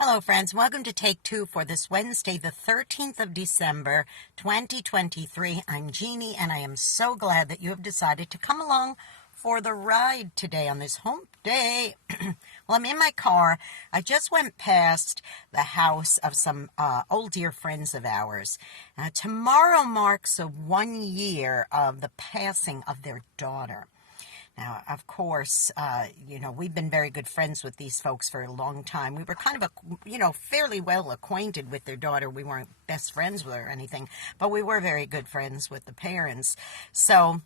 Hello, friends. Welcome to Take Two for this Wednesday, the 13th of December, 2023. I'm Jeannie, and I am so glad that you have decided to come along for the ride today on this hump day. Well, I'm in my car. I just went past the house of some old dear friends of ours. Tomorrow marks 1 year of the passing of their daughter. Now, of course, we've been very good friends with these folks for a long time. We were kind of, fairly well acquainted with their daughter. We weren't best friends with her or anything, but we were very good friends with the parents. So,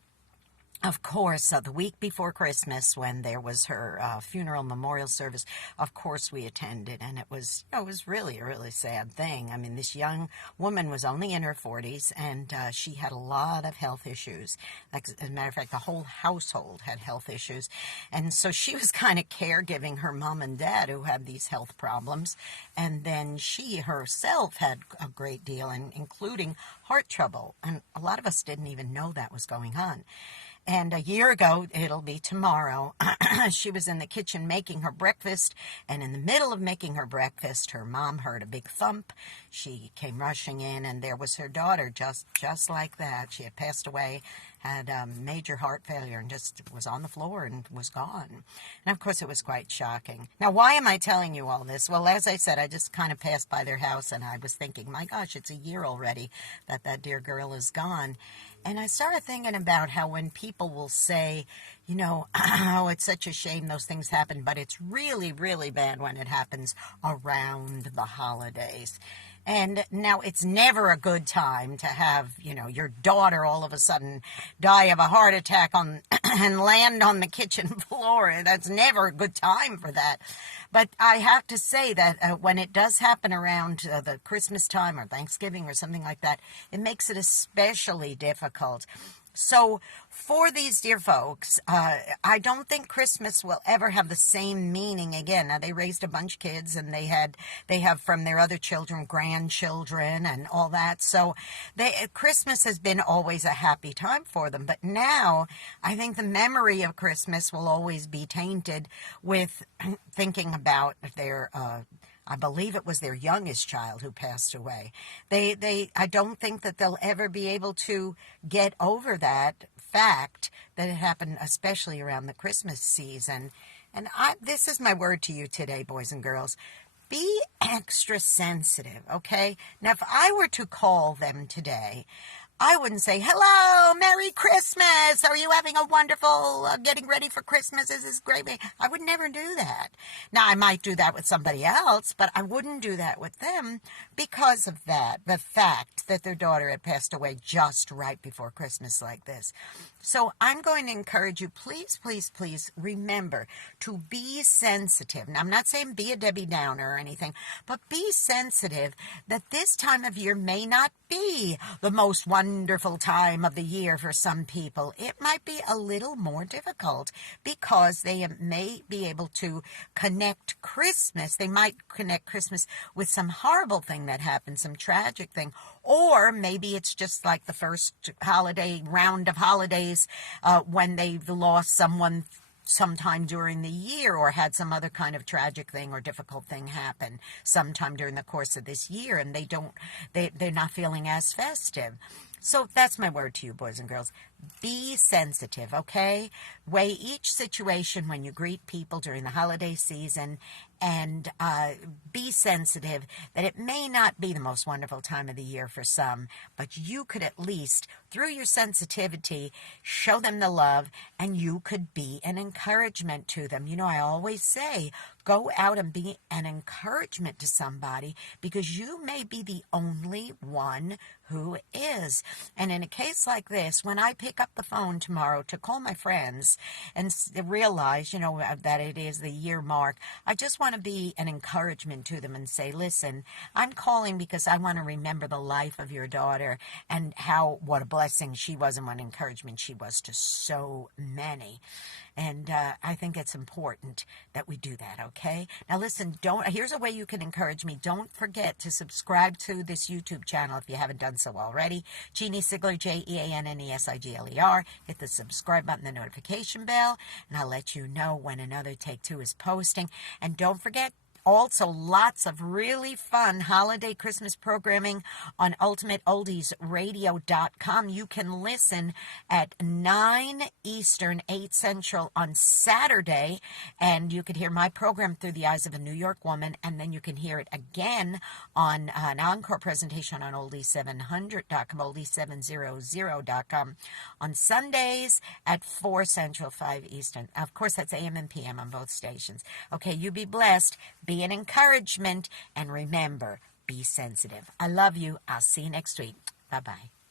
of course, the week before Christmas, when there was her funeral memorial service, of course we attended, and it was really a really sad thing. I mean, this young woman was only in her 40s, and she had a lot of health issues. As a matter of fact, the whole household had health issues, and so she was kind of caregiving her mom and dad who had these health problems, and then she herself had a great deal, including heart trouble, and a lot of us didn't even know that was going on. And a year ago, it'll be tomorrow, she was in the kitchen making her breakfast, and in the middle of making her breakfast, her mom heard a big thump. She came rushing in, and there was her daughter, just like that. She had passed away, had major heart failure, and just was on the floor and was gone. And, of course, it was quite shocking. Now, why am I telling you all this? Well, as I said, I just kind of passed by their house, and I was thinking, my gosh, it's a year already that dear girl is gone. And I started thinking about how when people will say, oh, it's such a shame those things happen, but it's really, really bad when it happens around the holidays. And now it's never a good time to have, your daughter all of a sudden die of a heart attack and land on the kitchen floor. That's never a good time for that. But I have to say that when it does happen around the Christmas time or Thanksgiving or something like that, it makes it especially difficult. So for these dear folks, I don't think Christmas will ever have the same meaning again. Now, they raised a bunch of kids, and they have from their other children, grandchildren and all that. So Christmas has been always a happy time for them. But now I think the memory of Christmas will always be tainted with thinking about their I believe it was their youngest child who passed away. I don't think that they'll ever be able to get over that fact that it happened, especially around the Christmas season. And this is my word to you today, boys and girls. Be extra sensitive, okay? Now, if I were to call them today, I wouldn't say, hello, Merry Christmas. Are you having a wonderful, getting ready for Christmas? This is great. I would never do that. Now, I might do that with somebody else, but I wouldn't do that with them because of that, the fact that their daughter had passed away just right before Christmas like this. So I'm going to encourage you, please, please, please remember to be sensitive. Now, I'm not saying be a Debbie Downer or anything, but be sensitive that this time of year may not be the most wonderful time of the year for some people. It might be a little more difficult because they may be able to connect Christmas. They might connect Christmas with some horrible thing that happened, some tragic thing. Or maybe it's just like the first round of holidays when they've lost someone sometime during the year or had some other kind of tragic thing or difficult thing happen sometime during the course of this year, and they're not feeling as festive. So that's my word to you, boys and girls. Be sensitive, okay? Weigh each situation when you greet people during the holiday season, and be sensitive that it may not be the most wonderful time of the year for some, but you could at least, through your sensitivity, show them the love, and you could be an encouragement to them. I always say, go out and be an encouragement to somebody, because you may be the only one who is. And in a case like this, when I pick up the phone tomorrow to call my friends and realize, that it is the year mark, I just want to be an encouragement to them and say, listen, I'm calling because I want to remember the life of your daughter and what a blessing she was and what encouragement she was to so many. And I think it's important that we do that, okay? Now listen, here's a way you can encourage me. Don't forget to subscribe to this YouTube channel if you haven't done so already. Jeanne Sigler, Jeannesigler. Hit the subscribe button, the notification bell, and I'll let you know when another Take Two is posting. And don't forget, Also, lots of really fun holiday Christmas programming on ultimateoldiesradio.com. You can listen at 9 Eastern, 8 Central on Saturday, and you could hear my program through the eyes of a New York woman, and then you can hear it again on an encore presentation on oldie700.com, oldie700.com on Sundays at 4 Central, 5 Eastern. Of course, that's AM and PM on both stations. Okay, you be blessed, be an encouragement, and remember, be sensitive. I love you. I'll see you next week. Bye-bye.